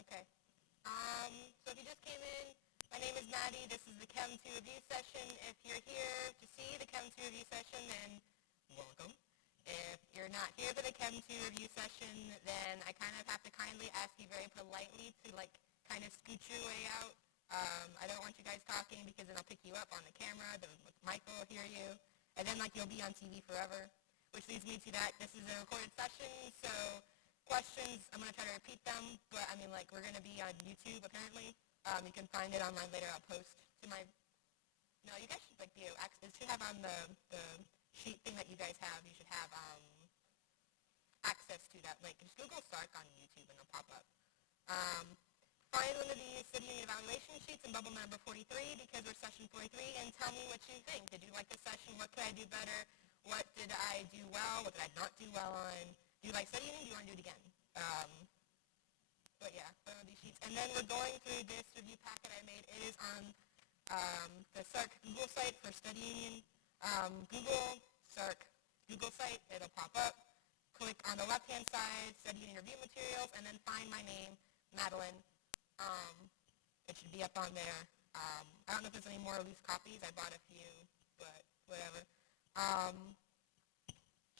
Okay. So if you just came in, my name is Maddie. This is the Chem 2 review session. If you're here to see the Chem 2 review session, then welcome. If you're not here for the Chem 2 review session, then I kind of have to kindly ask you very politely to kind of scoot your way out. I don't want you guys talking because then I'll pick you up on the camera. The mic will hear you. And then you'll be on TV forever, which leads me to that. This is a recorded session, so questions, I'm going to try to repeat them, but we're going to be on YouTube apparently. You can find it online later. I'll post to my, no, you guys should it should have on the sheet thing that you guys have, you should have access to that link. Just Google Sark on YouTube and it'll pop up. Find one of these studying evaluation sheets in bubble number 43 because we're session 43 and tell me what you think. Did you like the session? What could I do better? What did I do well? What did I not do well on? Do you like studying? Do you want to do it again? But yeah, these sheets. And then we're going through this review packet I made. It is on the SARC Google site for studying. Google SARC Google site. It'll pop up. Click on the left-hand side, studying review materials, and then find my name, Madeleine. It should be up on there. I don't know if there's any more loose copies. I bought a few, but whatever.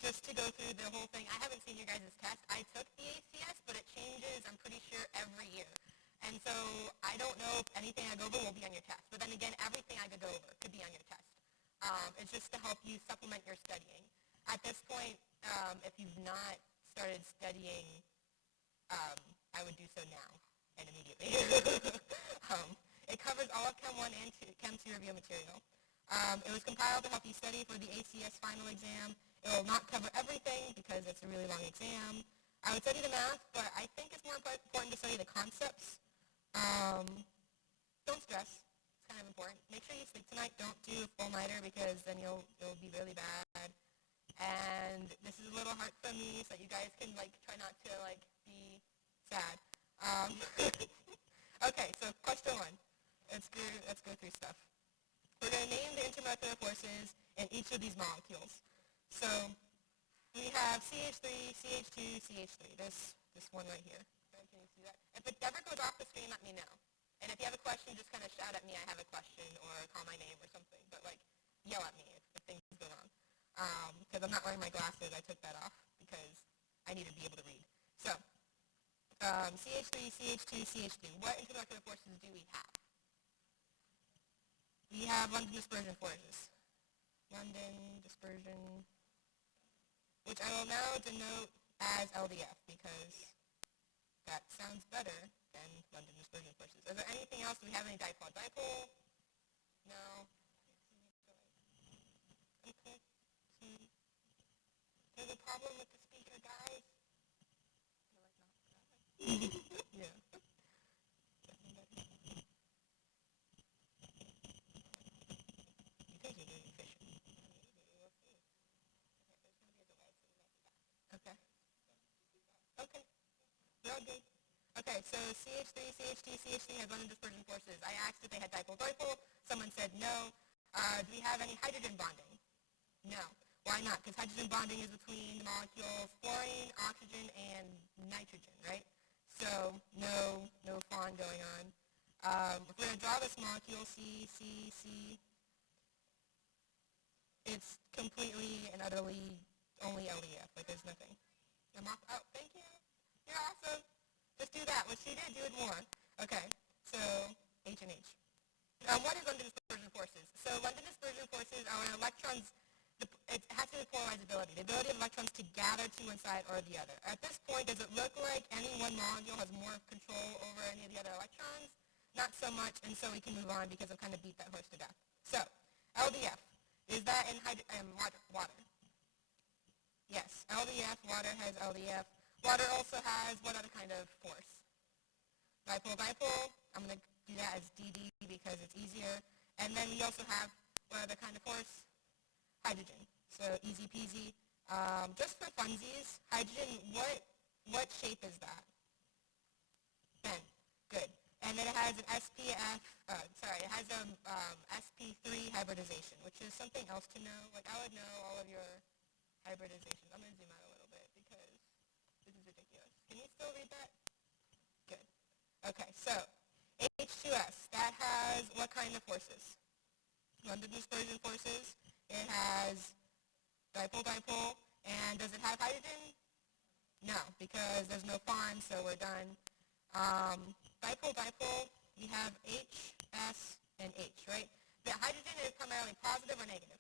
Just to go through the whole thing, I haven't seen your guys' test. I took the ACS, but it changes, I'm pretty sure, every year. And so I don't know if anything I go over will be on your test. But then again, everything I could go over could be on your test. It's just to help you supplement your studying. At this point, if you've not started studying, I would do so now and immediately. It covers all of Chem 1 and Chem 2 review material. It was compiled to help you study for the ACS final exam. It will not cover everything because it's a really long exam. I would study the math, but I think it's more important to study the concepts. Don't stress. It's kind of important. Make sure you sleep tonight. Don't do a full-nighter because then you'll be really bad. And this is a little hard for me so that you guys can try not to be sad. Okay, so question 1. Let's go through stuff. We're going to name the intermolecular forces in each of these molecules. So we have CH3, CH2, CH3. This one right here. Okay, can you see that? If it ever goes off the screen, let me know. And if you have a question, just kind of shout at me, I have a question, or call my name or something. But yell at me if things go wrong. Because I'm not wearing my glasses. I took that off because I need to be able to read. So CH3, CH2, CH2. What intermolecular forces do we have? We have London dispersion forces. London dispersion, which I will now denote as LDF because that sounds better than London dispersion forces. Is there anything else? Do we have any dipole-dipole? No. Okay. There's a problem with the speaker, guys. Yeah. Okay. Okay. They're all good. Okay, so CH3, CH2, CH3 has London dispersion forces. I asked if they had dipole-dipole. Someone said no. Do we have any hydrogen bonding? No. Why not? Because hydrogen bonding is between the molecules fluorine, oxygen, and nitrogen, right? So no bond going on. If we're going to draw this molecule, C, it's completely and utterly only LDF. There's nothing. Oh, thank you. You're awesome. Let's do that. What she did, do it more. Okay, so H and H. What is London dispersion forces? So London dispersion forces are when electrons, it has to do with polarizability, the ability of electrons to gather to one side or the other. At this point, does it look like any one molecule has more control over any of the other electrons? Not so much, and so we can move on because I've kind of beat that horse to death. So, LDF, is that in water? Yes, LDF, water has LDF. Water also has what other kind of force? Dipole-dipole. I'm going to do that as DD because it's easier. And then we also have what other kind of force? Hydrogen. So easy peasy. Just for funsies, hydrogen, what shape is that? Bent. Good. And then it has an it has a sp3 hybridization, which is something else to know. I would know all of your hybridizations. I'm going to zoom out a little bit because this is ridiculous. Can you still read that? Good. what kind of forces? London dispersion forces. It has dipole-dipole. And does it have hydrogen? No, because there's no bond, so we're done. Dipole-dipole, we have H, S, and H, right? The hydrogen is primarily positive or negative?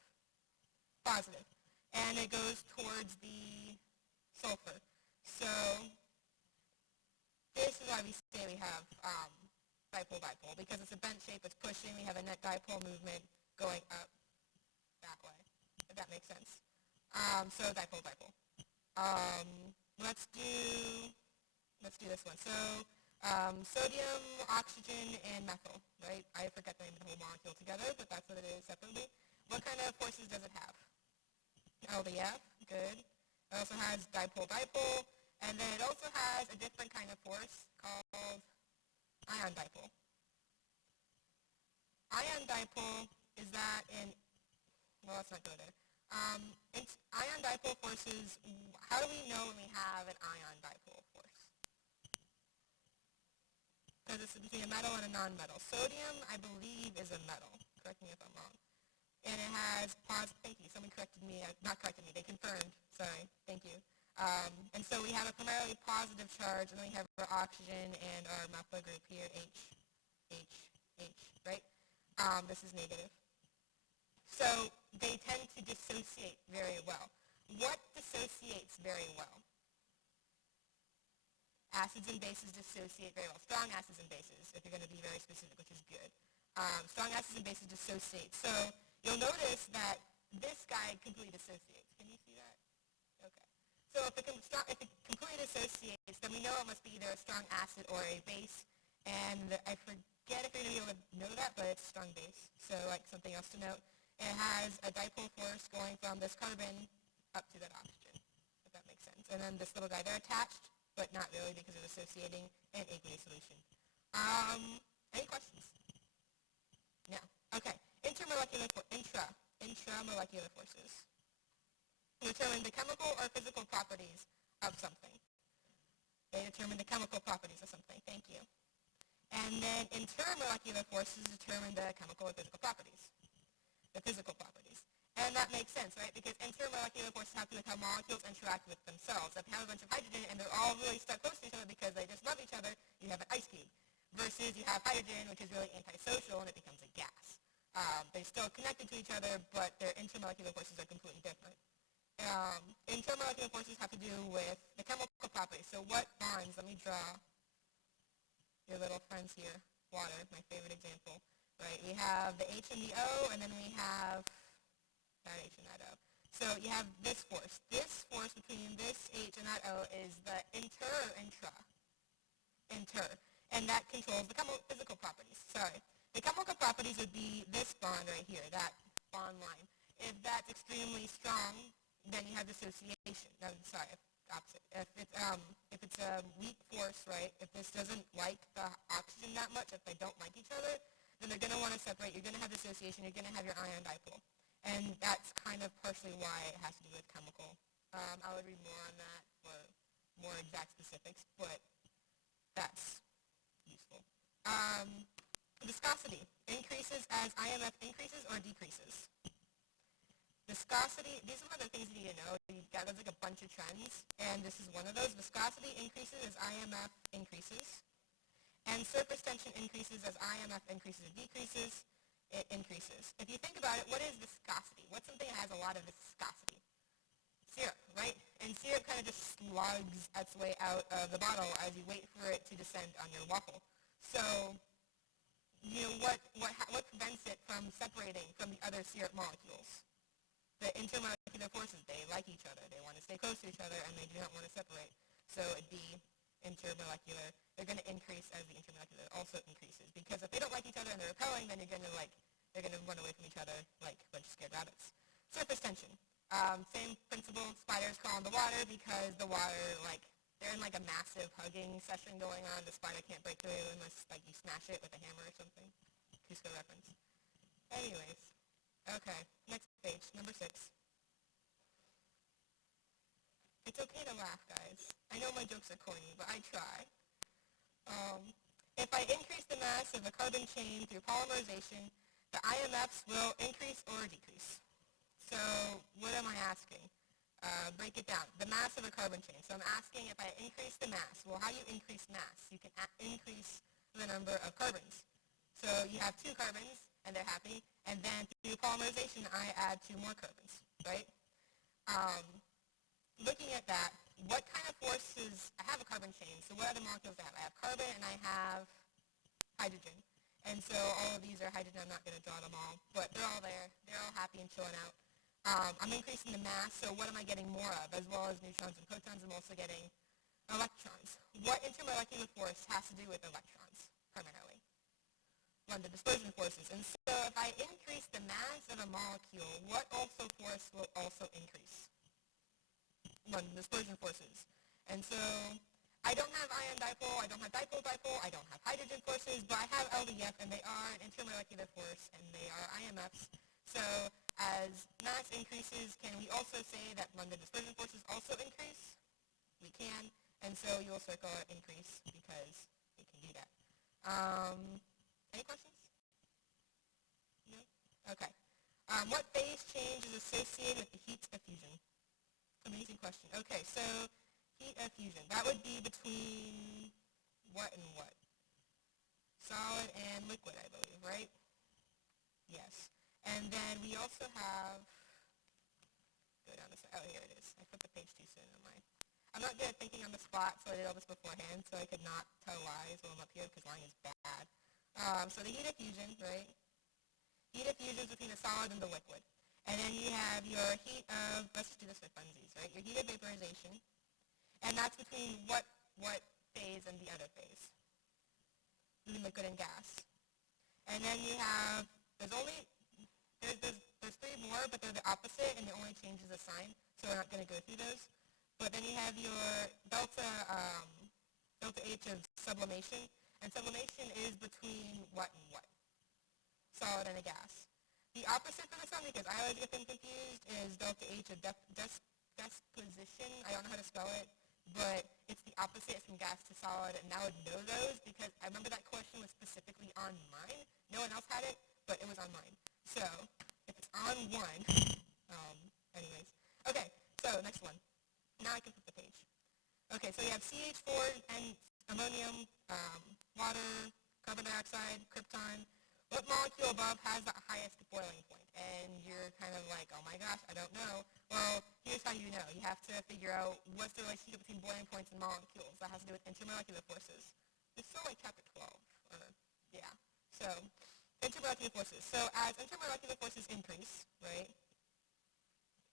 Positive. And it goes towards the sulfur. So this is why we say we have dipole-dipole, because it's a bent shape, it's pushing, we have a net dipole movement going up that way, if that makes sense. So dipole-dipole. Let's do this one. So sodium, oxygen, and methyl, right? I forget the name of the whole molecule together, but that's what it is separately. What kind of forces does it have? LDF, good. It also has dipole-dipole, and then it also has a different kind of force called ion dipole. Ion dipole, is that in, well, let's not go there. Ion dipole forces, how do we know when we have an ion dipole force? Because it's between a metal and a non-metal. Sodium, I believe, is a metal. Correct me if I'm wrong. And it has thank you, someone corrected me, not corrected me, they confirmed, sorry, thank you. And so we have a primarily positive charge, and then we have our oxygen and our methyl group here, H, right? This is negative. So they tend to dissociate very well. What dissociates very well? Acids and bases dissociate very well. Strong acids and bases, if you're going to be very specific, which is good. Strong acids and bases dissociate. So you'll notice that this guy completely dissociates. Can you see that? Okay. So if it completely dissociates, then we know it must be either a strong acid or a base. And I forget if you're going to be able to know that, but it's a strong base. So like something else to note. It has a dipole force going from this carbon up to that oxygen, if that makes sense. And then this little guy, they're attached, but not really because they're associating in aqueous solution. Any questions? No. Okay. Intramolecular forces determine the chemical or physical properties of something. They determine the chemical properties of something. Thank you. And then intermolecular forces determine the chemical or physical properties. The physical properties. And that makes sense, right? Because intermolecular forces have to do with how molecules interact with themselves. If you have a bunch of hydrogen and they're all really stuck close to each other because they just love each other, you have an ice cube. Versus you have hydrogen, which is really antisocial, and it becomes a gas. They're still connected to each other, but their intermolecular forces are completely different. Intermolecular forces have to do with the chemical properties. So what bonds? Let me draw your little friends here. Water, my favorite example. Right, we have the H and the O, and then we have that H and that O. So you have this force. This force between this H and that O is the inter. And that controls the physical properties. Sorry. The chemical properties would be this bond right here, that bond line. If that's extremely strong, then you have dissociation. No, sorry, opposite. If it's a weak force, right, if this doesn't like the oxygen that much, if they don't like each other, then they're going to want to separate. You're going to have dissociation. You're going to have your ion dipole. And that's kind of partially why it has to do with chemical. I would read more on that for more exact specifics, but that's useful. Viscosity increases as IMF increases or decreases. Viscosity, these are the things you need to know. There's like a bunch of trends, and this is one of those. Viscosity increases as IMF increases. And surface tension increases as IMF increases or decreases. It increases. If you think about it, what is viscosity? What's something that has a lot of viscosity? Syrup, right? And syrup kind of just slugs its way out of the bottle as you wait for it to descend on your waffle. So, you know, what prevents it from separating from the other syrup molecules? The intermolecular forces. They like each other. They want to stay close to each other, and they do not want to separate. So it'd be intermolecular. They're going to increase as the intermolecular also increases. Because if they don't like each other and they're repelling, then they're going to run away from each other like a bunch of scared rabbits. Surface tension. Same principle. Spiders crawl in the water because the water, they're in a massive hugging session going on. The spider can't break through unless you smash it with a hammer or something. Cusco reference. Anyways. Okay, next page, number 6. It's okay to laugh, guys. I know my jokes are corny, but I try. If if I increase the mass of a carbon chain through polymerization, the IMFs will increase or decrease. So what am I asking? Break it down. The mass of a carbon chain. So I'm asking if I increase the mass. Well, how do you increase mass? You can increase the number of carbons. So you have 2 carbons, and they're happy, and then through polymerization, I add 2 more carbons, right? Looking at that, what kind of forces, I have a carbon chain, so what other molecules do I have? I have carbon and I have hydrogen. And so all of these are hydrogen. I'm not going to draw them all, but they're all there. They're all happy and chilling out. I'm increasing the mass, so what am I getting more of? As well as neutrons and protons, I'm also getting electrons. What intermolecular force has to do with electrons, primarily? London dispersion forces. And so if I increase the mass of a molecule, what force will also increase? London dispersion forces. And so I don't have ion dipole, I don't have dipole-dipole, I don't have hydrogen forces, but I have LDF, and they are an intermolecular force, and they are IMFs. So as mass increases, can we also say that London dispersion forces also increase? We can, and so you'll circle increase because it can do that. Any questions? No? Okay. What phase change is associated with the heat of fusion? Amazing question. Okay, so heat of fusion. That would be between what and what? Solid and liquid, I believe, right? Yes. And then we also have, go down this, oh, here it is. I flipped the page too soon on mine. I'm not good at thinking on the spot, so I did all this beforehand, so I could not tell lies while I'm up here because lying is bad. So the heat of fusion, right? Heat of fusion is between the solid and the liquid. And then you have your heat of, let's just do this with funsies, right? Your heat of vaporization. And that's between what phase and the other phase? Between liquid and gas. And then you have, there's 3 more, but they're the opposite, and it only changes the sign, so we're not going to go through those. But then you have your delta H of sublimation, and sublimation is between what and what? Solid and a gas. The opposite for this one, because I always get them confused, is delta H of disposition. I don't know how to spell it, but it's the opposite. It's from gas to solid, and I would know those because I remember that question was specifically on mine. No one else had it, but it was on mine. So if it's on one, anyways. Okay, so next one. Now I can flip the page. Okay, so you have CH4 and ammonium, water, carbon dioxide, krypton. What molecule above has the highest boiling point? And you're kind of like, oh my gosh, I don't know. Well, here's how you know. You have to figure out what's the relationship between boiling points and molecules. That has to do with intermolecular forces. It's still like chapter 12. Yeah. So intermolecular forces. So as intermolecular forces increase, right?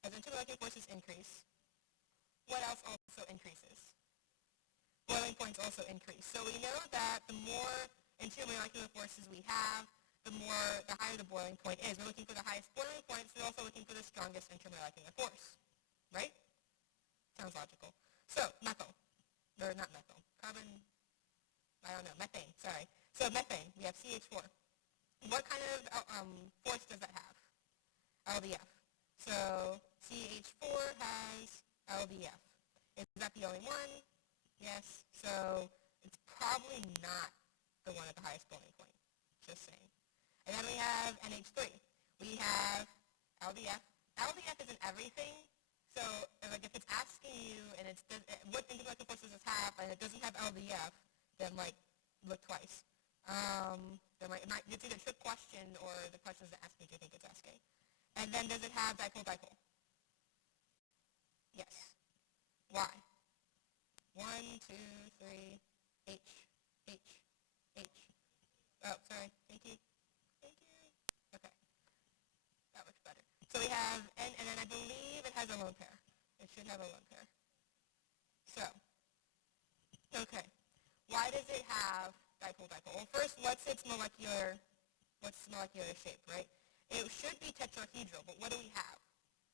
As intermolecular forces increase, what else also increases? Boiling points also increase. So we know that the more intermolecular forces we have, the higher the boiling point is. We're looking for the highest boiling point, so we're also looking for the strongest intermolecular force. Right? Sounds logical. So, methyl. Or not methyl. Carbon, I don't know, methane, sorry. So methane, we have CH4. What kind of force does that have? LDF. So CH4 has LDF. Is that the only one? Yes. So it's probably not the one at the highest boiling point. Just saying. And then we have NH3. We have LDF. LDF isn't everything. So like if it's asking you and it's what intermolecular force does this have and it doesn't have LDF, then like look twice. It's either a trick question or the question is asking what you think it's asking. And then does it have dipole-dipole? Yes. Why? 1, 2, 3, H, H, H. Oh, sorry. Thank you. Thank you. Okay. That looks better. So we have N, and then I believe it has a lone pair. It should have a lone pair. So, okay. Why does it have dipole-dipole? Well, first, what's its molecular shape, right? It should be tetrahedral, but what do we have?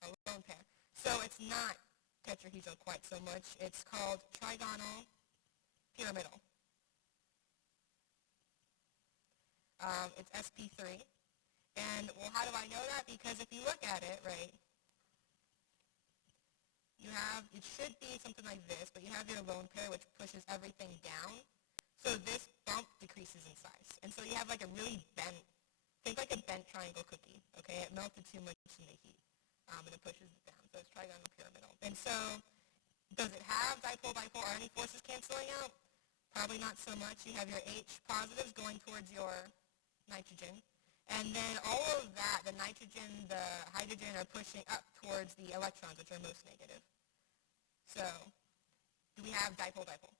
A lone pair. So it's not tetrahedral quite so much. It's called trigonal pyramidal. It's sp3. And, well, how do I know that? Because if you look at it, right, it should be something like this, but you have your lone pair, which pushes everything down. So this bump decreases in size. And so you have like a really bent, think like a bent triangle cookie, okay? It melted too much in the heat, and it pushes it down. So it's trigonal pyramidal. And so does it have dipole-dipole? Are any forces canceling out? Probably not so much. You have your H positives going towards your nitrogen. And then all of that, the nitrogen, the hydrogen are pushing up towards the electrons, which are most negative. So do we have dipole-dipole?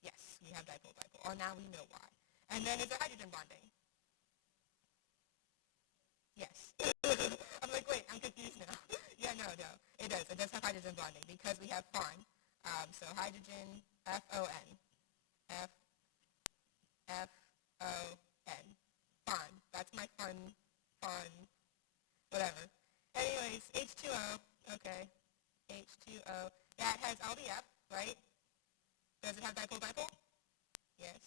Yes, we have dipole-dipole. Oh, now we know why. And then is there hydrogen bonding? Yes. I'm like, wait, I'm confused now. Yeah, no, it does. It does have hydrogen bonding because we have fun. So hydrogen, F-O-N. F-O-N. Fun. That's my fun, whatever. Anyways, H2O, okay. H2O. That has LDF, right? Does it have dipole-dipole? Yes.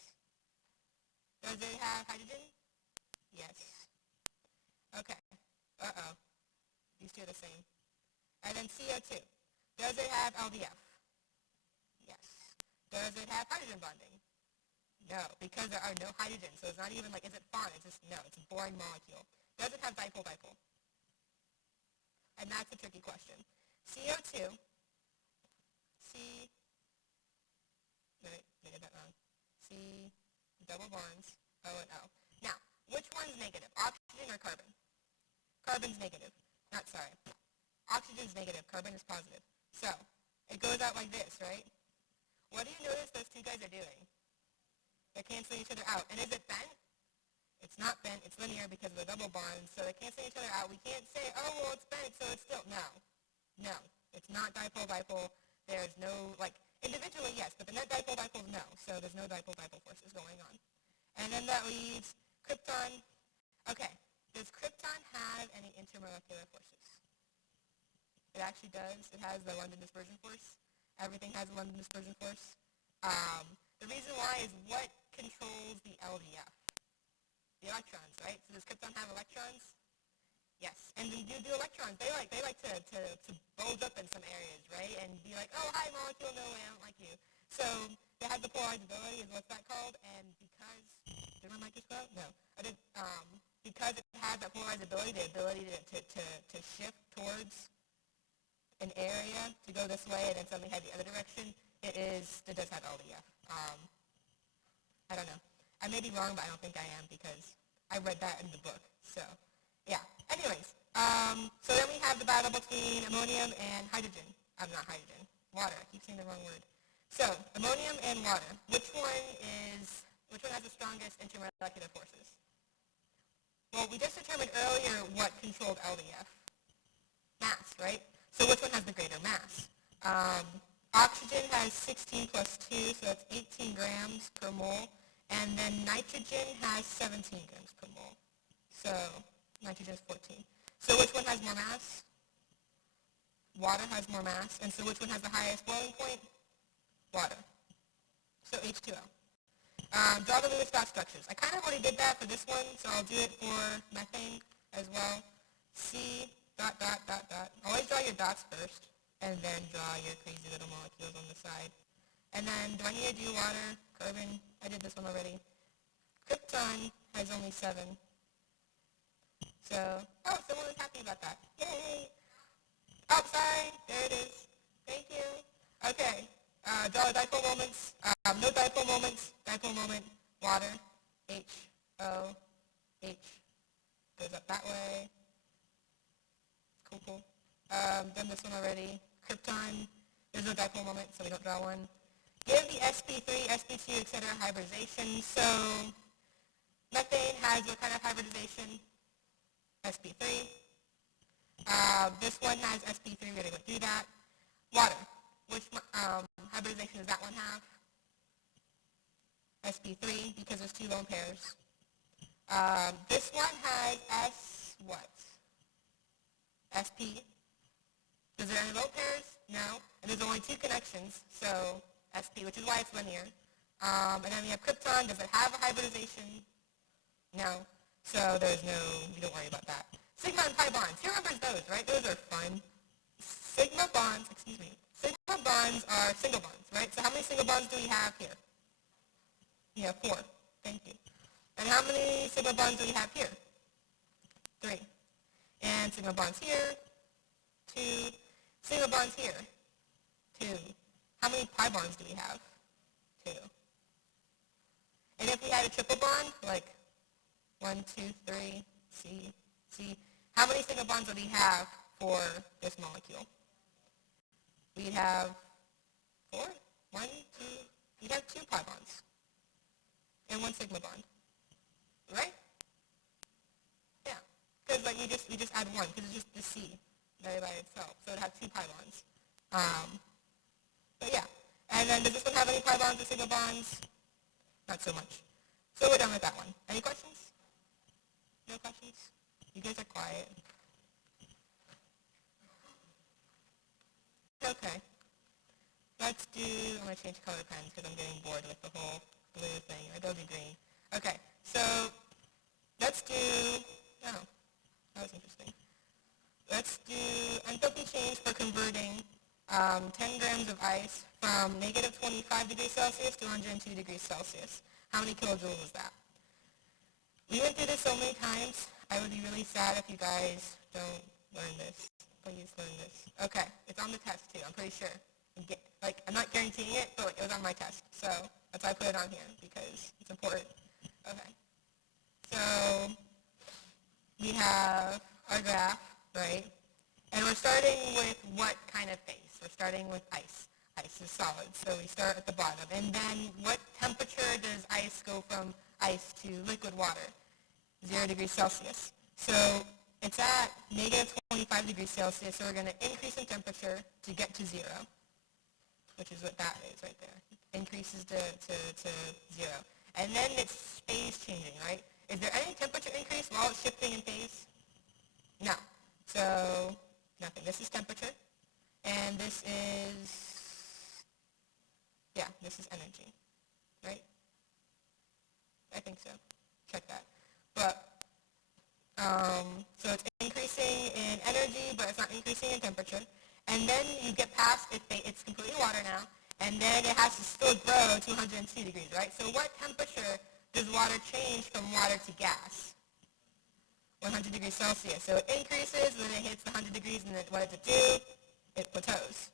Does it have hydrogen? Yes. Okay. Uh-oh. These two are the same. And then CO2. Does it have LDF? Yes. Does it have hydrogen bonding? No, because there are no hydrogens. So it's not even like, is it fun? It's just, no, it's a boring molecule. Does it have dipole-dipole? And that's a tricky question. CO2, C, no, wait, I did that wrong. C, double bonds, O and O. Now, which one's negative, oxygen or carbon? Carbon's negative. Not, sorry. Oxygen's negative, carbon is positive. So, it goes out like this, right? What do you notice those two guys are doing? They're canceling each other out. And is it bent? It's not bent. It's linear because of the double bonds. So they're canceling each other out. We can't say, oh, well, it's bent, so it's still. No. No. It's not dipole-dipole. There's no, like, individually, yes, but the net dipole-dipoles, no. So there's no dipole-dipole forces going on. And then that leaves krypton. Okay. Does krypton have any intermolecular forces? It actually does. It has the London dispersion force. Everything has a London dispersion force. The reason why is what controls the LDF? The electrons, right? So does krypton have electrons? Yes. And do electrons, they like to bulge up in some areas, right? And be like, oh, hi, molecule, no way, I don't like you. So it has the polarizability, is what's that called? And because, did my mic just go out? No. Because it has that polarizability, the ability to shift towards an area, to go this way and then suddenly head the other direction, it does have LDF. I don't know. I may be wrong, but I don't think I am because I read that in the book. So, yeah. Anyways, so then we have the battle between ammonium and hydrogen. Not hydrogen. Water. I keep saying the wrong word. So, ammonium and water. Which one has the strongest intermolecular forces? Well, we just determined earlier what controlled LDF. Mass, right? So which one has the greater mass? Oxygen has 16 plus 2, so that's 18 grams per mole. And then nitrogen has 17 grams per mole. So nitrogen is 14. So which one has more mass? Water has more mass. And so which one has the highest boiling point? Water. So H2O. Draw the Lewis dot structures. I kind of already did that for this one, so I'll do it for methane as well. C dot, dot, dot, dot. Always draw your dots first, and then draw your crazy little molecules on the side. And then, do I need to do water, carbon? I did this one already. Krypton has only 7. So, oh, someone was happy about that. Yay! Oh, sorry. There it is. Thank you. Okay. Draw the dipole moments. No dipole moments. Dipole moment. Water. H. O. H. Goes up that way. Cool. Done this one already. Krypton. There's no dipole moment, so we don't draw one. Give the sp3, sp2, etc. hybridization. So methane has what kind of hybridization? sp3. This one has sp3. We're going to go through that. Water. Which hybridization does that one have? sp3, because there's 2 lone pairs. This one has S what? sp. Is there any lone pairs? No. And there's only 2 connections, so sp, which is why it's linear. And then we have krypton. Does it have a hybridization? No. So there's no, we don't worry about that. Sigma and pi bonds. Who remembers those, right? Those are fun. Sigma bonds are single bonds, right? So how many single bonds do we have here? You have 4. Thank you. And how many sigma bonds do we have here? 3. And sigma bonds here, 2. Sigma bonds here, 2. How many pi bonds do we have? 2. And if we had a triple bond, like 1, 2, 3, C, C, how many sigma bonds would we have for this molecule? We'd have 4, 1, 2, we'd have 2 pi bonds and 1 sigma bond, right? Yeah, because like we just add 1, because it's just the C by itself, so it'd have 2 pi bonds. But yeah, and then does this one have any pi bonds or sigma bonds? Not so much. So we're done with that one. Any questions? No questions? You guys are quiet. Okay. Let's do, I'm going to change color pens because I'm getting bored with the whole blue thing. Or they'll be green. Okay, so let's do, oh, that was interesting. Let's do enthalpy change for converting 10 grams of ice from negative 25 degrees Celsius to 102 degrees Celsius. How many kilojoules is that? We went through this so many times. I would be really sad if you guys don't learn this. Please learn this. Okay, it's on the test too, I'm pretty sure. I'm not guaranteeing it, but it was on my test. So that's why I put it on here, because it's important. Okay. So we have our graph, right? And we're starting with what kind of phase? We're starting with ice. Ice is solid, so we start at the bottom. And then what temperature does ice go from ice to liquid water? 0 degrees Celsius. So it's at negative 25 degrees Celsius, so we're going to increase in temperature to get to 0, which is what that is right there. Increases to 0. And then it's phase changing, right? Is there any temperature increase while it's shifting in phase? No. So nothing. This is temperature. And this is, yeah, this is energy, right? I think so. Check that. But, so it's increasing in energy, but it's not increasing in temperature. And then you get past, it's completely water now, and then it has to still grow to 102 degrees, right? So what temperature does water change from water to gas? 100 degrees Celsius. So it increases, then it hits the 100 degrees, and then what does it do? It plateaus.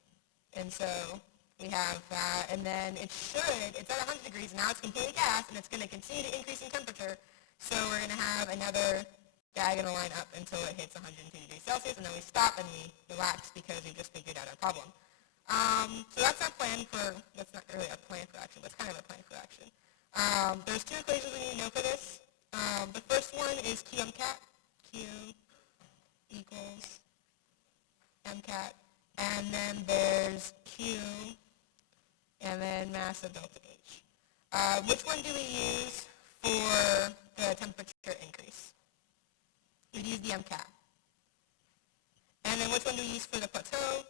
And so we have that, and then it's at 100 degrees, now it's completely gas, and it's going to continue to increase in temperature. So we're going to have another diagonal line up until it hits 102 degrees Celsius, and then we stop and we relax because we just figured out our problem. So that's our plan for, that's not really a plan for action, but it's kind of a plan for action. There's 2 equations we need to know for this. The first one is QMCAT. Q equals MCAT. And then there's Q, and then mass of delta H. Which one do we use for the temperature increase? We use the MCAT. And then which one do we use for the plateau?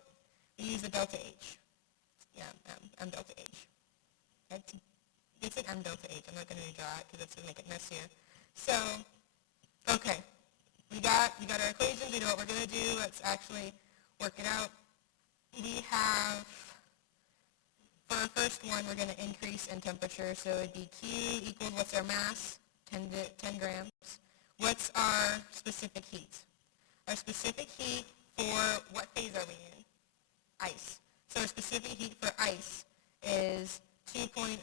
We use the delta H. Yeah, M delta H. It's an M delta H. I'm not going to redraw it because it's going to make it messier. So, okay. We got our equations. We know what we're going to do. Let's actually work it out. We have, for our first one, we're going to increase in temperature. So it would be Q equals, what's our mass? 10 grams. What's our specific heat? Our specific heat for what phase are we in? Ice. So our specific heat for ice is 2.09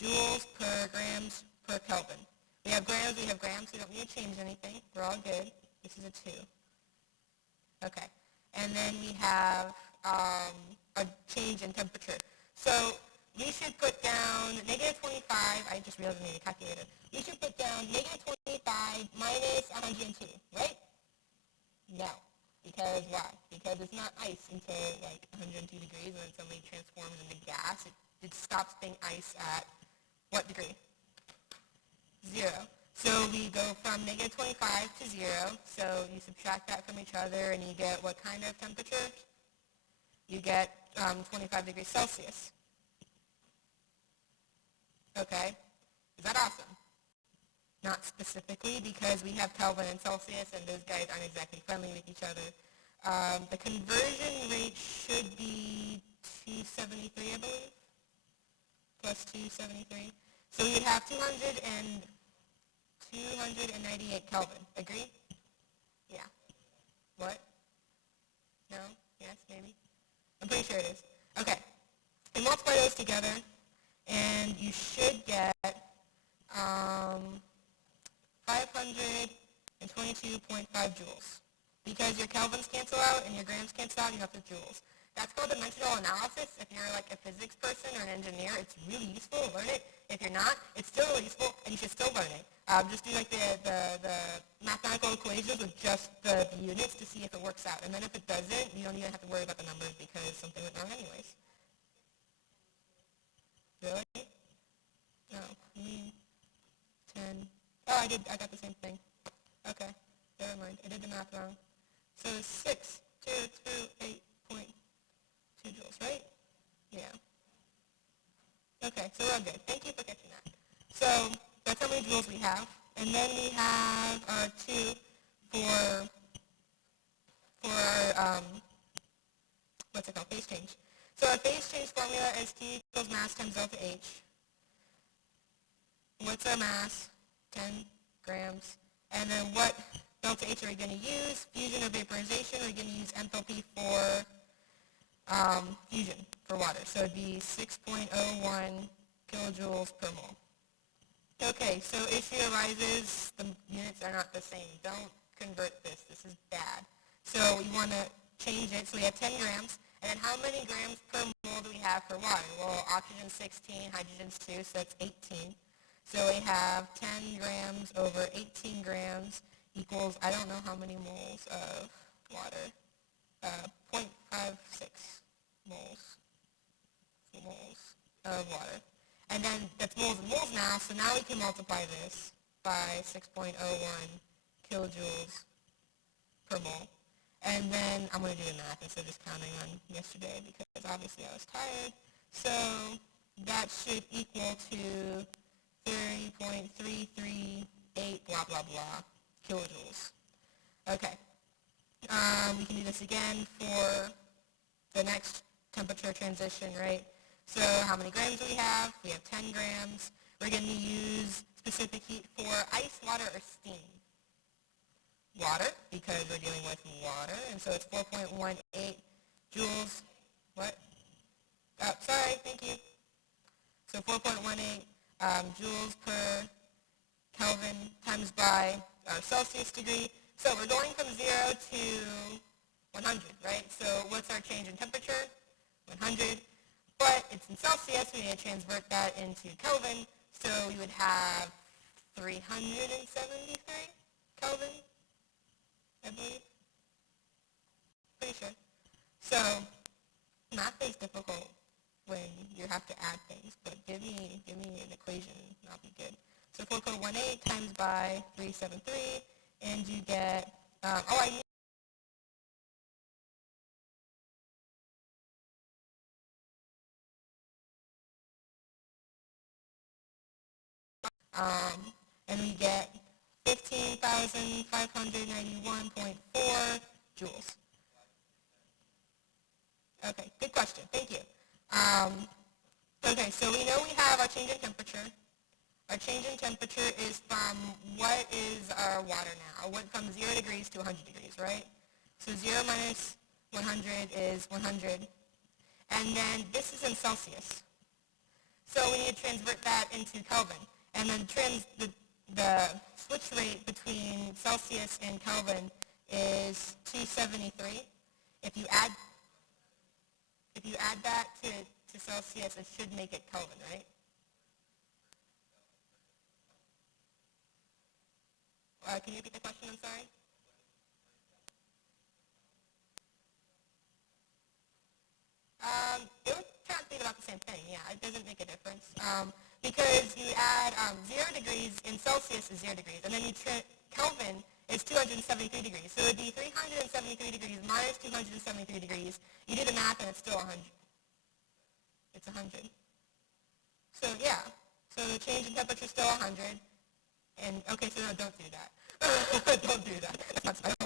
joules per grams per Kelvin. We have grams, we don't need to change anything. We're all good. This is a 2. Okay. And then we have a change in temperature. So we should put down negative 25, I just realized I need a calculator. We should put down negative 25 minus 102, right? No. Because why? Because it's not ice until like 102 degrees, and then suddenly transforms into gas. It stops being ice at what degree? 0. So we go from negative 25 to 0. So you subtract that from each other, and you get what kind of temperature? You get 25 degrees Celsius. Okay? Is that awesome? Not specifically, because we have Kelvin and Celsius, and those guys aren't exactly friendly with each other. The conversion rate should be 273, I believe. Plus 273. So we would have 298 Kelvin. Agree? Yeah. What? No? Yes? Maybe? I'm pretty sure it is. Okay. And multiply those together, and you should get 522.5 joules. Because your kelvins cancel out and your grams cancel out, you have the joules. That's called dimensional analysis. If you're like a physics person or an engineer, it's really useful. Learn it. If you're not, it's still really useful, and you should still learn it. Just do like the mathematical equations with just the units to see if it works out. And then if it doesn't, you don't even have to worry about the numbers because something went wrong anyways. Really? No. 10. Oh, I got the same thing. Okay. Never mind. I did the math wrong. So 6,228.2 joules, right? Yeah. Okay, so we're all good. Thank you for catching that. So that's how many joules we have. And then we have 2 for our, what's it called, phase change. So our phase change formula is T equals mass times delta H. What's our mass? 10 grams. And then what delta H are we going to use? Fusion or vaporization? We're going to use enthalpy for fusion for water. So it would be 6.01 kilojoules per mole. Okay, so issue arises, the units are not the same. Don't convert this. This is bad. So we want to change it. So we have 10 grams. And then how many grams per mole do we have for water? Well, oxygen 16, hydrogen's 2, so that's 18. So we have 10 grams over 18 grams equals, I don't know how many moles of water. 0.56 moles of water. And then that's moles and moles now, so now we can multiply this by 6.01 kilojoules per mole. And then I'm going to do the math instead of just counting on yesterday because obviously I was tired. So that should equal to 30.338 blah, blah, blah kilojoules. Okay. We can do this again for the next temperature transition, right? So how many grams do we have? We have 10 grams. We're going to use specific heat for ice, water, or steam. Water, because we're dealing with water, and so it's 4.18 joules. What? Oh, sorry, thank you. So 4.18 joules per Kelvin times by Celsius degree. So we're going from 0 to 100, right? So what's our change in temperature? 100. But it's in Celsius, we need to transvert that into Kelvin. So we would have 373 Kelvin, I believe. Pretty sure. So math is difficult when you have to add things, but give me an equation and I'll be good. So 4.18 times by 373, and you get, I need and we get 15,591.4 joules. Okay, good question. Thank you. Okay, so we know we have our change in temperature. Our change in temperature is from what is our water now? It went from 0 degrees to 100 degrees, right? So 0 minus 100 is 100. And then this is in Celsius. So we need to transvert that into Kelvin. And then the switch rate between Celsius and Kelvin is 273. If you add that to Celsius, it should make it Kelvin, right? Can you repeat the question? I'm sorry. It would turn out to be about the same thing. Yeah, it doesn't make a difference because you add 0 degrees in Celsius is 0 degrees, and then Kelvin is 273 degrees. So it would be 373 degrees minus 273 degrees. You do the math, and it's still 100. It's 100. So yeah. So the change in temperature is still 100. And okay, so no, don't do that. Don't do that. That's not,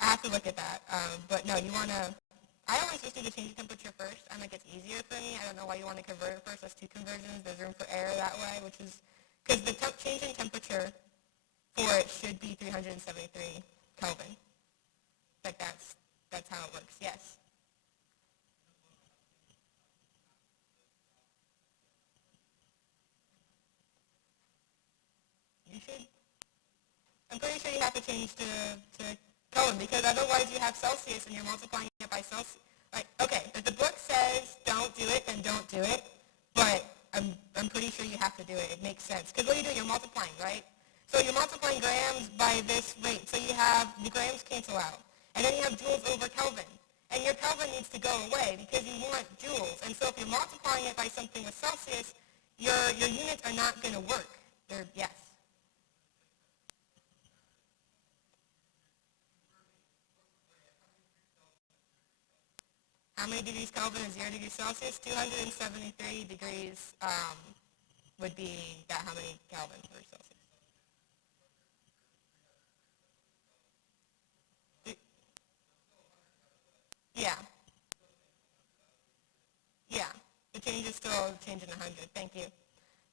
I have to look at that. But no, you want to I always just do the change in temperature first. I think it's easier for me. I don't know why you want to convert it first. That's two conversions. There's room for error that way, which is because the change in temperature for it should be 373 Kelvin. Like that's how it works. Yes. You should. I'm pretty sure you have to change to Kelvin because otherwise you have Celsius and you're multiplying it by Celsius. Like, okay, if the book says don't do it, then don't do it. But I'm pretty sure you have to do it. It makes sense. Because what do? You're multiplying, right? So you're multiplying grams by this rate. So you have the grams cancel out. And then you have joules over Kelvin. And your Kelvin needs to go away because you want joules. And so if you're multiplying it by something with Celsius, your units are not going to work. Yes. How many degrees Kelvin is 0 degrees Celsius? 273 degrees would be that how many Kelvin per Celsius? Yeah. Yeah. The change is still changing 100. Thank you.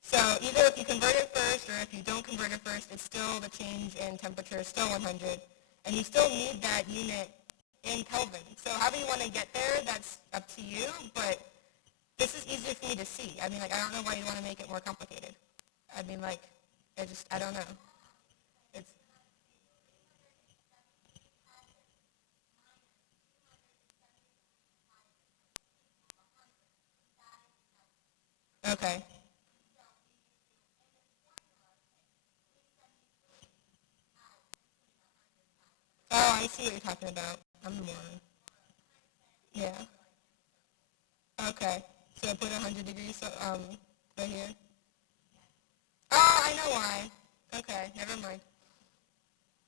So either if you convert it first or if you don't convert it first, it's still the change in temperature is still 100. And you still need that unit in Kelvin. So however you want to get there, that's up to you. But this is easier for me to see. I mean, like, I don't know why you want to make it more complicated. I mean, like, I don't know. It's, okay. Oh, I see what you're talking about. I'm the moron. Yeah. Okay. So I put 100 degrees right here. Oh, I know why. Okay, never mind.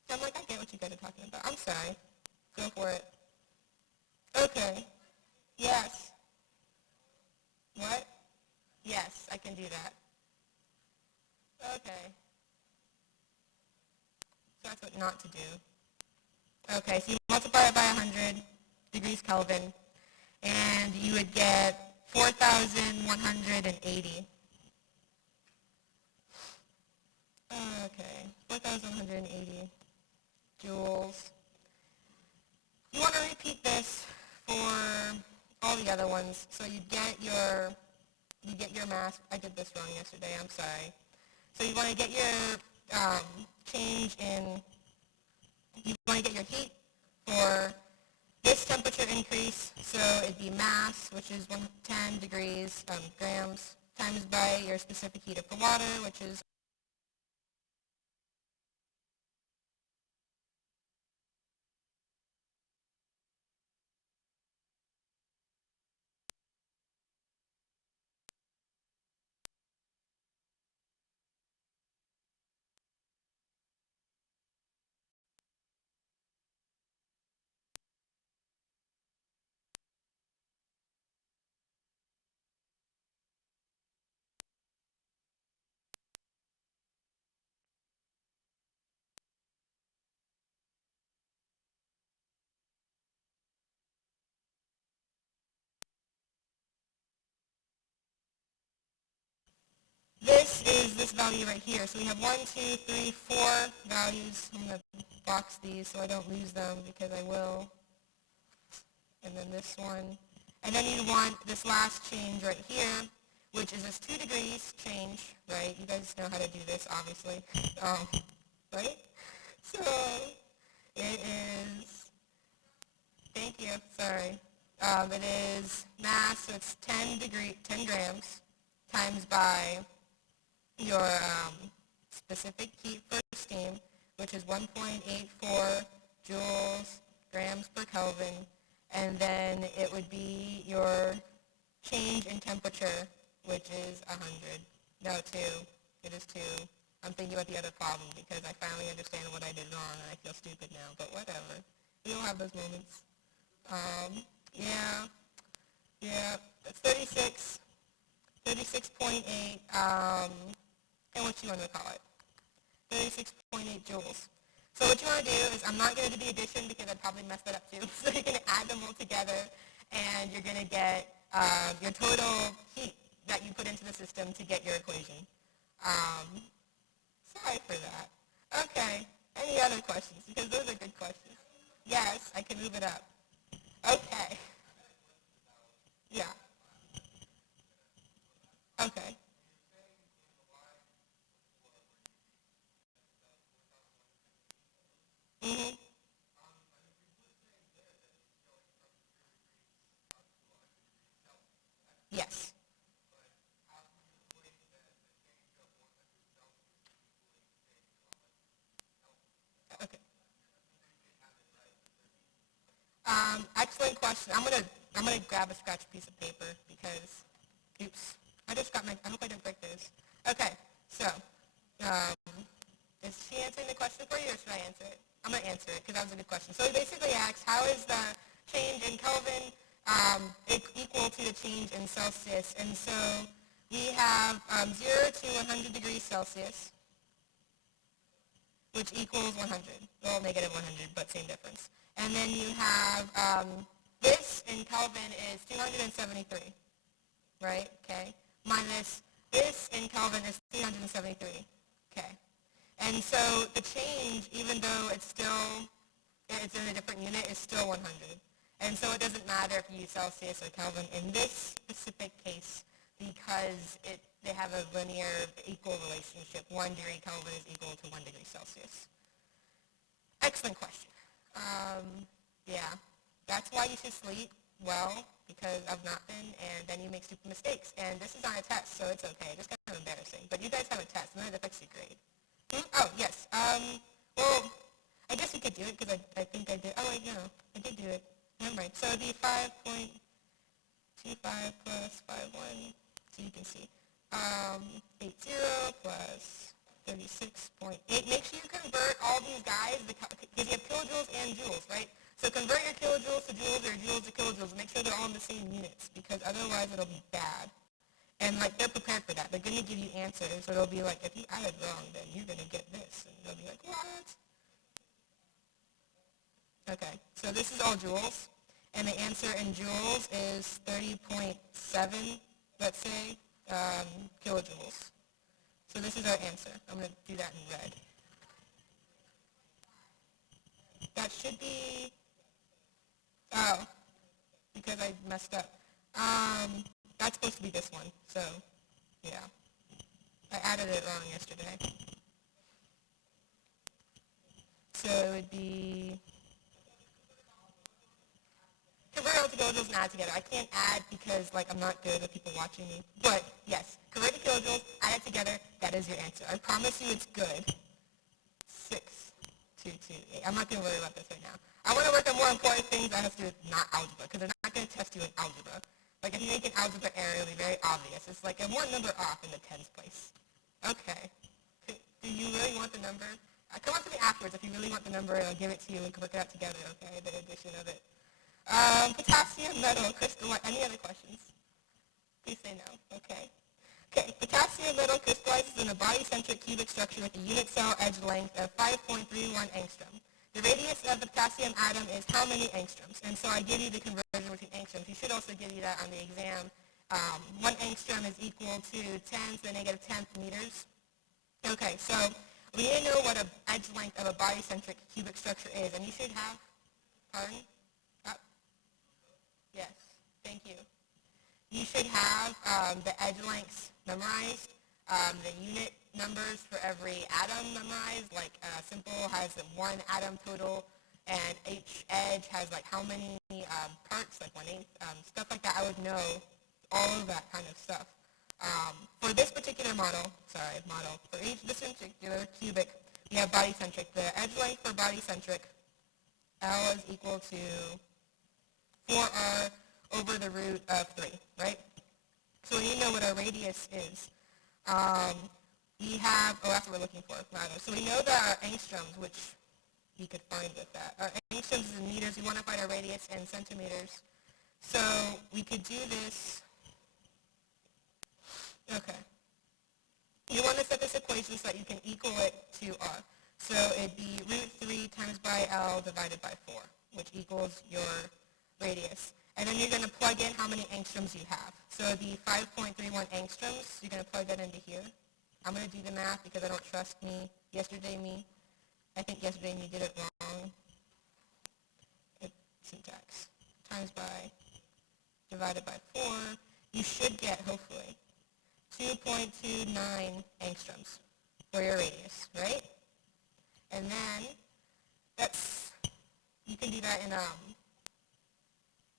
I'm like, I get what you guys are talking about. I'm sorry. Go for it. Okay. Yes. What? Yes, I can do that. Okay. So that's what not to do. Okay, so you multiply it by 100 degrees Kelvin, and you would get 4,180. Okay, 4,180 joules. You want to repeat this for all the other ones, so you get your mass. I did this wrong yesterday. I'm sorry. So you want to get your change in. You want to get your heat for this temperature increase. So it'd be mass, which is 110 degrees grams, times by your specific heat of the water, which is. This is this value right here. So we have 1, 2, 3, 4 values. I'm going to box these so I don't lose them because I will. And then this one. And then you want this last change right here, which is this 2 degrees change, right? You guys know how to do this, obviously. Right? So it is, thank you, sorry. It is mass, so it's 10 grams times by your specific heat for steam, which is 1.84 joules grams per Kelvin, and then it would be your change in temperature, which is 100. No, 2. It is 2. I'm thinking about the other problem because I finally understand what I did wrong and I feel stupid now, but whatever. We all have those moments. Yeah, yeah, that's 36.8, and what you want to call it, 36.8 joules. So what you want to do is, I'm not going to do the addition because I'd probably mess that up too, so you're going to add them all together, and you're going to get your total heat that you put into the system to get your equation. Sorry for that. Okay. Any other questions? Because those are good questions. Yes, I can move it up. Okay. Yeah. Okay. Mhm. Yes. Okay. Excellent question. I'm gonna grab a scratch piece of paper because, oops, I just got my. I hope I didn't break this. Okay. So, um, is she answering the question for you, or should I answer it? I'm gonna answer it because that was a good question. So he basically asks, how is the change in Kelvin equal to the change in Celsius? And so we have 0 to 100 degrees Celsius, which equals 100. Well, negative 100, but same difference. And then you have this in Kelvin is 273, right? Okay. Minus this in Kelvin is 373. Okay. And so the change, even though it's in a different unit, is still 100. And so it doesn't matter if you use Celsius or Kelvin in this specific case because they have a linear equal relationship. 1 degree Kelvin is equal to 1 degree Celsius. Excellent question. Yeah, that's why you should sleep well because of nothing, and then you make stupid mistakes. And this is not a test, so it's okay. Just kind of embarrassing. But you guys have a test, and it affects your grade. Oh, yes. Well, I guess you could do it because I think I did. Oh, wait, no. I did do it. Never mind. So it'd be 5.25 plus 5.1, so you can see. 80 plus 36.8. Make sure you convert all these guys because you have kilojoules and joules, right? So convert your kilojoules to joules or joules to kilojoules. Make sure they're all in the same units because otherwise it'll be bad. And like they're prepared for that. They're going to give you answers. So they'll be like, if you added wrong, then you're going to get this. And they'll be like, what? Okay. So this is all joules. And the answer in joules is 30.7, let's say, kilojoules. So this is our answer. I'm going to do that in red. That should be, oh, because I messed up. That's supposed to be this one. So, yeah. I added it wrong yesterday. So it would be, convert all to kilojoules and add together. I can't add because like I'm not good with people watching me. But yes, convert to kilojoules, add it together. That is your answer. I promise you it's good. 6.228. I'm not going to worry about this right now. I want to work on more important things that have to do with not algebra because they're not going to test you in algebra. Like if you make an algebra error, it'll be very obvious. It's like a one number off in the tens place. Okay. Do you really want the number? Come on to me afterwards if you really want the number. I'll give it to you. We can work it out together, okay? The addition of it. Potassium, metal, crystal. Any other questions? Please say no. Okay. Okay, potassium metal crystallizes in a body-centric cubic structure with a unit cell edge length of 5.31 angstrom. The radius of the potassium atom is how many angstroms? And so I give you the conversion between angstroms. You should also give you that on the exam. 1 angstrom is equal to 10 to the negative 10th meters. Okay, so we need to know what an edge length of a body-centric cubic structure is, and you should have, pardon? Yes, thank you. You should have the edge lengths memorized, the unit numbers for every atom memorized, like simple has 1 atom total, and each edge has like how many parts, like 1/8, stuff like that. I would know all of that kind of stuff. For this particular for this particular cubic, we have body-centric. The edge length for body-centric, L is equal to 4R over the root of 3, right? So we need to know what our radius is. We have, that's what we're looking for, rather. So we know that our angstroms, which you could find with that. Our angstroms is in meters. We want to find our radius in centimeters. So we could do this. Okay. You want to set this equation so that you can equal it to R. So it'd be root 3 times by L divided by 4, which equals your radius. And then you're going to plug in how many angstroms you have. So the 5.31 angstroms, you're going to plug that into here. I'm going to do the math because I don't trust me. Yesterday me. I think yesterday me did it wrong. Syntax. Times by, divided by 4. You should get, hopefully, 2.29 angstroms for your radius, right? And then, you can do that in, I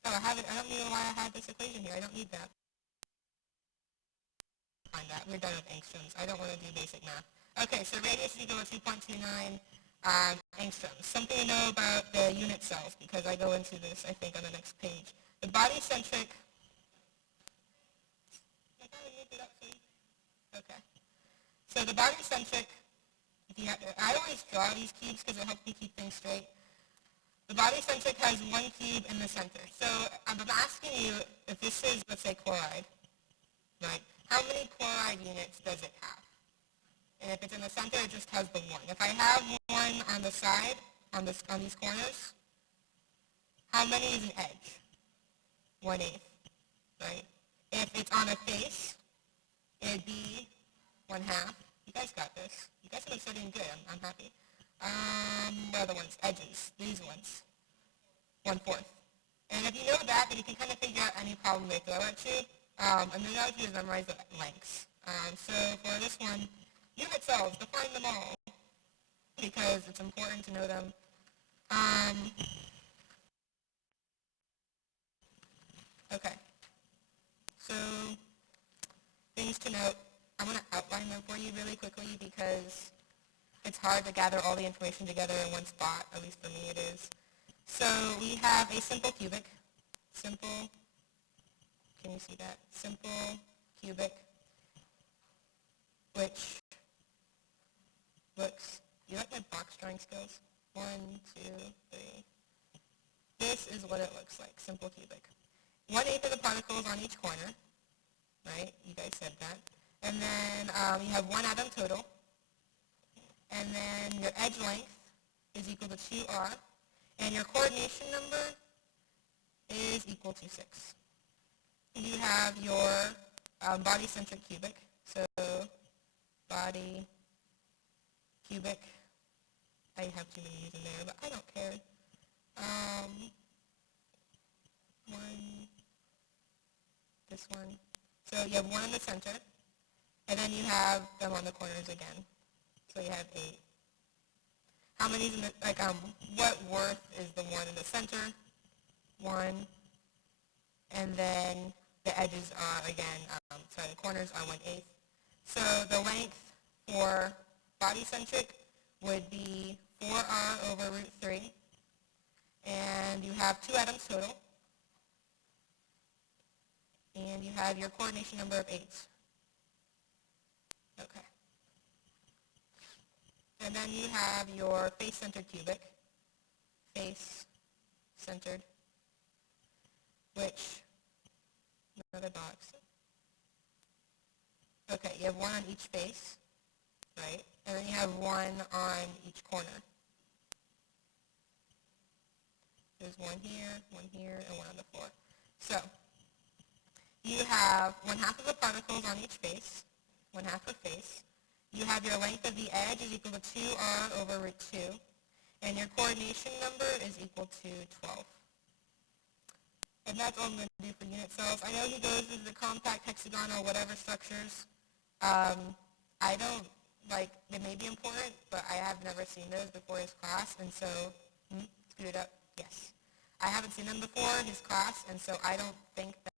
don't know why I had this equation here. I don't need that. Find that. We're done with angstroms. I don't want to do basic math. Okay, so radius is equal to 2.29 angstroms. Something to know about the unit cells, because I go into this, I think, on the next page. The body-centric... Okay. So the body-centric... I always draw these cubes because it helps me keep things straight. The body-centric has one cube in the center. So I'm asking you, if this is, let's say, chloride, right? How many chloride units does it have? And if it's in the center, it just has the one. If I have one on the side, on these corners, how many is an edge? 1/8, right? If it's on a face, it'd be 1/2. You guys got this. You guys have been studying good. I'm happy. What are the ones? Edges. These ones. 1/4. And if you know that, then you can kind of figure out any problem they throw at you. And then all you do is memorize the lengths. So for this one, unit cells, define them all, because it's important to know them. Okay. So things to note. I'm going to outline them for you really quickly because it's hard to gather all the information together in one spot, at least for me it is. So we have a simple cubic. Simple, can you see that? Simple cubic, which looks, you like my box drawing skills? 1, 2, 3. This is what it looks like, simple cubic. 1/8 of the particles on each corner, right? You guys said that. And then you have 1 atom total. And then your edge length is equal to 2r. And your coordination number is equal to 6. You have your body-centric cubic. So body cubic. I have too many U's in there, but I don't care. 1, this one. So you have 1 in the center. And then you have them on the corners again. So you have 8. How many is in the, what worth is the 1 in the center? 1. And then the edges are, again, the corners are 1/8. So the length for body-centric would be 4r over root 3. And you have 2 atoms total. And you have your coordination number of 8. Okay. And then you have your face-centered cubic, face-centered, which, another box. Okay, you have 1 on each face, right? And then you have 1 on each corner. There's 1 here, and 1 on the floor. So, you have 1/2 of the particles on each face, 1/2 of face. You have your length of the edge is equal to 2r over root 2. And your coordination number is equal to 12. And that's all I'm going to do for unit cells. I know he goes into the compact, hexagonal, whatever structures. I don't, they may be important, but I have never seen those before his class. And so, scoot it up, yes. I haven't seen them before in his class, and so I don't think